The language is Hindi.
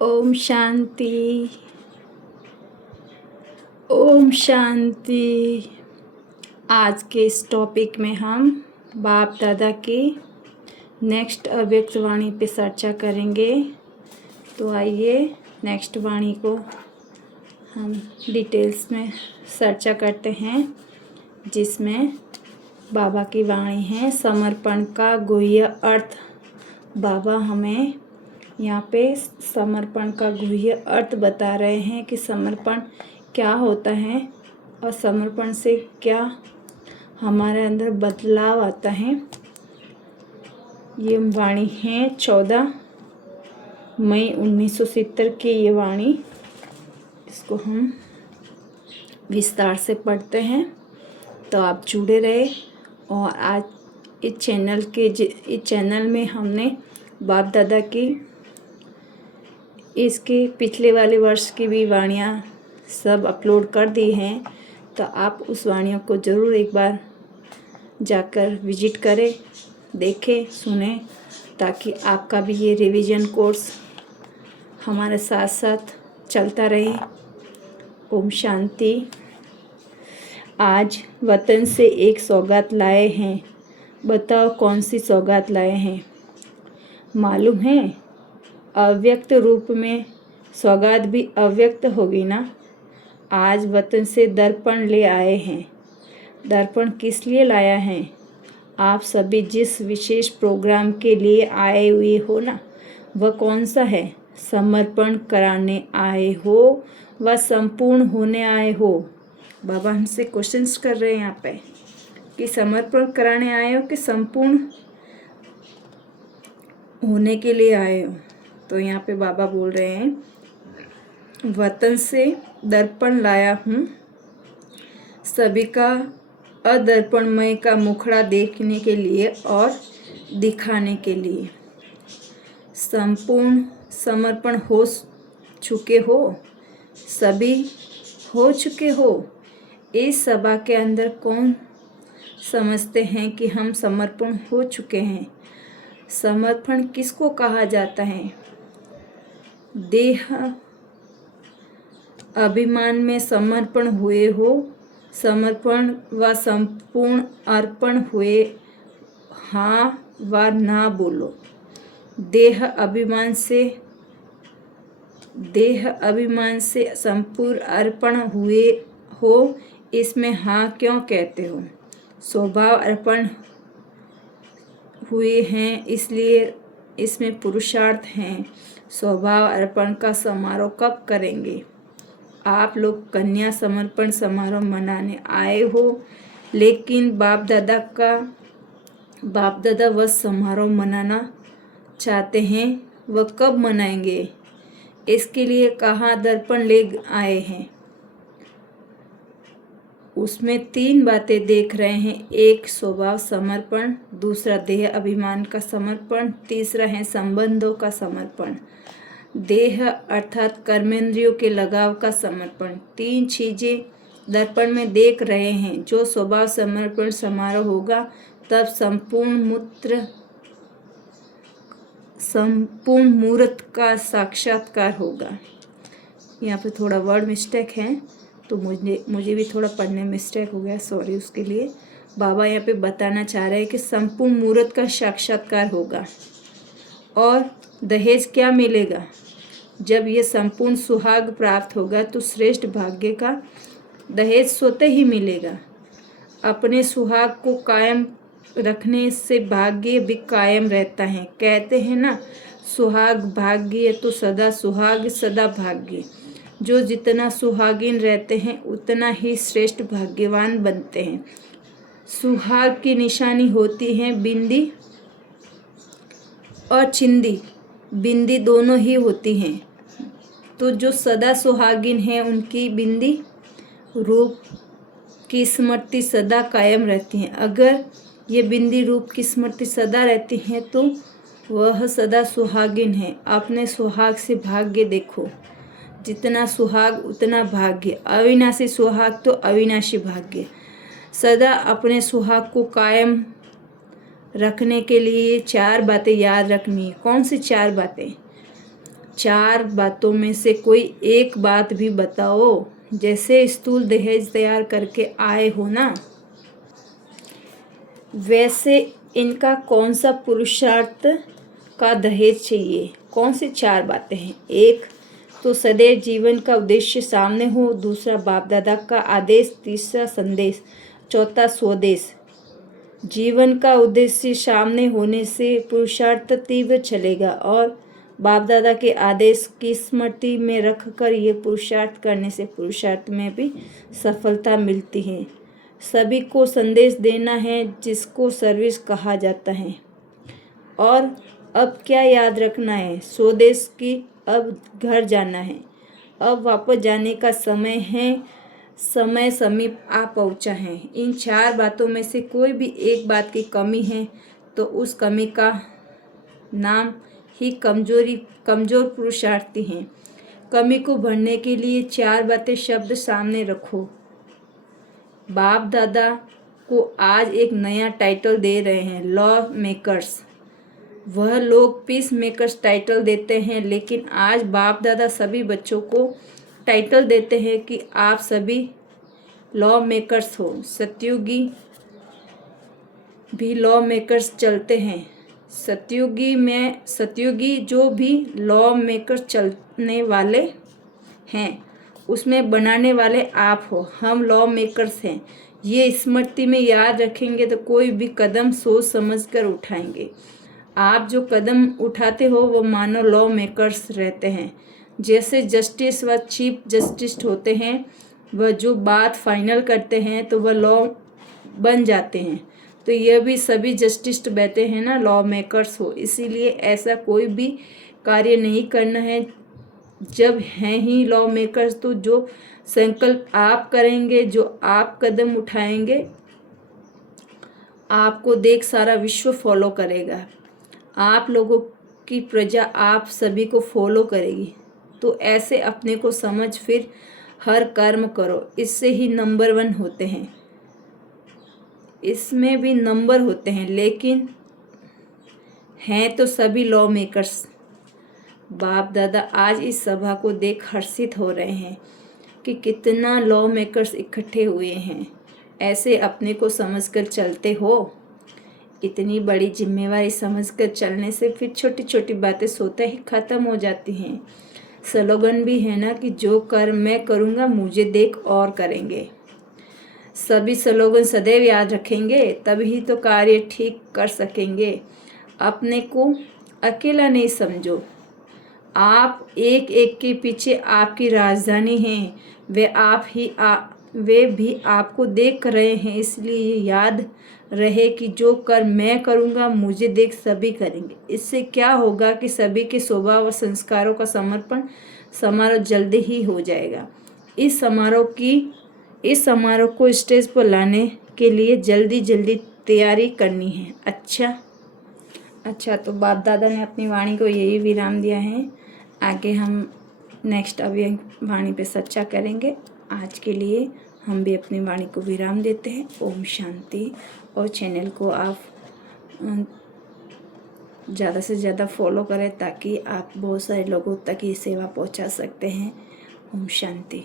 ओम शांति। ओम शांति। आज के इस टॉपिक में हम बाप दादा की नेक्स्ट अव्यक्त वाणी पे चर्चा करेंगे। तो आइए नेक्स्ट वाणी को हम डिटेल्स में चर्चा करते हैं, जिसमें बाबा की वाणी है समर्पण का गुह्य अर्थ। बाबा हमें यहाँ पे समर्पण का गुह्य अर्थ बता रहे हैं कि समर्पण क्या होता है और समर्पण से क्या हमारे अंदर बदलाव आता है। ये वाणी है 14 मई 1970 की ये वाणी। इसको हम विस्तार से पढ़ते हैं, तो आप जुड़े रहे। और आज इस चैनल में हमने बाप दादा की इसके पिछले वाले वर्ष की भी वाणियाँ सब अपलोड कर दी हैं, तो आप उस वाणियों को ज़रूर एक बार जाकर विजिट करें, देखें, सुनें, ताकि आपका भी ये रिवीजन कोर्स हमारे साथ साथ चलता रहे। ओम शांति। आज वतन से एक सौगात लाए हैं। बताओ कौन सी सौगात लाए हैं? मालूम है, अव्यक्त रूप में सौगात भी अव्यक्त होगी ना। आज वतन से दर्पण ले आए हैं। दर्पण किस लिए लाया है? आप सभी जिस विशेष प्रोग्राम के लिए आए हुए हो ना, वह कौन सा है? समर्पण कराने आए हो व संपूर्ण होने आए हो? बाबा हमसे क्वेश्चंस कर रहे हैं यहाँ पे कि समर्पण कराने आए हो कि संपूर्ण होने के लिए आए हो। तो यहाँ पे बाबा बोल रहे हैं, वतन से दर्पण लाया हूँ, सभी का अदर्पणमय का मुखड़ा देखने के लिए और दिखाने के लिए। संपूर्ण समर्पण हो चुके हो? सभी हो चुके हो? इस सभा के अंदर कौन समझते हैं कि हम समर्पण हो चुके हैं? समर्पण किसको कहा जाता है? देह अभिमान में समर्पण हुए हो? समर्पण व संपूर्ण अर्पण हुए? हाँ व ना बोलो। देह अभिमान से संपूर्ण अर्पण हुए हो, इसमें हाँ क्यों कहते हो? स्वभाव अर्पण हुए हैं, इसलिए इसमें पुरुषार्थ हैं। स्वभाव अर्पण का समारोह कब करेंगे? आप लोग कन्या समर्पण समारोह मनाने आए हो, लेकिन बाप दादा वह समारोह मनाना चाहते हैं, वह कब मनाएंगे? इसके लिए कहाँ दर्पण ले आए हैं? उसमें 3 बातें देख रहे हैं। एक स्वभाव समर्पण, दूसरा देह अभिमान का समर्पण, तीसरा है संबंधों का समर्पण। देह अर्थात कर्मेंद्रियों के लगाव का समर्पण। 3 चीजें दर्पण में देख रहे हैं। जो स्वभाव समर्पण समारोह होगा, तब संपूर्ण मूर्त का साक्षात्कार होगा। यहाँ पे थोड़ा वर्ड मिस्टेक है, तो मुझे भी थोड़ा पढ़ने में मिस्टेक हो गया, सॉरी उसके लिए। बाबा यहाँ पे बताना चाह रहे हैं कि संपूर्ण मूर्त का साक्षात्कार होगा। और दहेज क्या मिलेगा? जब ये संपूर्ण सुहाग प्राप्त होगा तो श्रेष्ठ भाग्य का दहेज स्वतः ही मिलेगा। अपने सुहाग को कायम रखने से भाग्य भी कायम रहता है। कहते हैं ना, सुहाग भाग्य तो सदा सुहाग सदा भाग्य। जो जितना सुहागिन रहते हैं उतना ही श्रेष्ठ भाग्यवान बनते हैं। सुहाग की निशानी होती है बिंदी और चिंदी। बिंदी दोनों ही होती हैं। तो जो सदा सुहागिन है, उनकी बिंदी रूप की स्मृति सदा कायम रहती है। अगर ये बिंदी रूप की स्मृति सदा रहती है तो वह सदा सुहागिन है। अपने सुहाग से भाग्य देखो। जितना सुहाग उतना भाग्य। अविनाशी सुहाग तो अविनाशी भाग्य। सदा अपने सुहाग को कायम रखने के लिए 4 बातें याद रखनी है। कौन सी 4 बातें? 4 बातों में से कोई एक बात भी बताओ। जैसे स्थूल दहेज तैयार करके आए हो ना, वैसे इनका कौन सा पुरुषार्थ का दहेज चाहिए? कौन सी 4 बातें हैं? एक तो सदैव जीवन का उद्देश्य सामने हो, दूसरा बाप दादा का आदेश, तीसरा संदेश, चौथा स्वदेश। जीवन का उद्देश्य सामने होने से पुरुषार्थ तीव्र चलेगा और बाप दादा के आदेश की स्मृति में रखकर ये पुरुषार्थ करने से पुरुषार्थ में भी सफलता मिलती है। सभी को संदेश देना है, जिसको सर्विस कहा जाता है। और अब क्या याद रखना है? स्वदेश की अब घर जाना है, अब वापस जाने का समय है, समय समीप आ पहुंचा है। इन 4 बातों में से कोई भी एक बात की कमी है तो उस कमी का नाम ही कमजोर पुरुषार्थी हैं। कमी को भरने के लिए 4 बातें शब्द सामने रखो। बाप दादा को आज एक नया टाइटल दे रहे हैं, लॉ मेकर्स। वह लोग पीस मेकर्स टाइटल देते हैं, लेकिन आज बाप दादा सभी बच्चों को टाइटल देते हैं कि आप सभी लॉ मेकर्स हो। सतयुगी भी लॉ मेकर्स चलते हैं। सतयुगी जो भी लॉ मेकर्स चलने वाले हैं, उसमें बनाने वाले आप हो। हम लॉ मेकर्स हैं। ये स्मृति में याद रखेंगे तो कोई भी कदम सोच समझ कर उठाएंगे। आप जो कदम उठाते हो वो मानो लॉ मेकर्स रहते हैं। जैसे जस्टिस व चीफ जस्टिस होते हैं, वह जो बात फाइनल करते हैं तो वह लॉ बन जाते हैं। तो यह भी सभी जस्टिस बैठे हैं ना, लॉ मेकर्स हो। इसीलिए ऐसा कोई भी कार्य नहीं करना है। जब हैं ही लॉ मेकर्स तो जो संकल्प आप करेंगे, जो आप कदम उठाएंगे, आपको देख सारा विश्व फॉलो करेगा। आप लोगों की प्रजा आप सभी को फॉलो करेगी। तो ऐसे अपने को समझ फिर हर कर्म करो। इससे ही नंबर 1 होते हैं। इसमें भी नंबर होते हैं, लेकिन हैं तो सभी लॉ मेकर्स। बाप दादा आज इस सभा को देख हर्षित हो रहे हैं कि कितना लॉ मेकर्स इकट्ठे हुए हैं। ऐसे अपने को समझकर चलते हो। इतनी बड़ी जिम्मेवारी समझकर चलने से फिर छोटी छोटी बातें स्वतः ही खत्म हो जाती हैं। स्लोगन भी है ना कि जो कर्म मैं करूँगा मुझे देख और करेंगे। सभी स्लोगन सदैव याद रखेंगे, तभी तो कार्य ठीक कर सकेंगे। अपने को अकेला नहीं समझो। आप एक एक के पीछे आपकी राजधानी हैं। वे भी आपको देख रहे हैं। इसलिए याद रहे कि जो कर मैं करूँगा मुझे देख सभी करेंगे। इससे क्या होगा कि सभी के स्वभाव व संस्कारों का समर्पण समारोह जल्दी ही हो जाएगा। इस समारोह को स्टेज पर लाने के लिए जल्दी तैयारी करनी है। अच्छा, तो बाप दादा ने अपनी वाणी को यही विराम दिया है। आगे हम नेक्स्ट वाणी पे चर्चा करेंगे। आज के लिए हम भी अपनी वाणी को विराम देते हैं। ओम शांति। और चैनल को आप ज़्यादा से ज़्यादा फॉलो करें ताकि आप बहुत सारे लोगों तक ये सेवा पहुंचा सकते हैं। ओम शांति।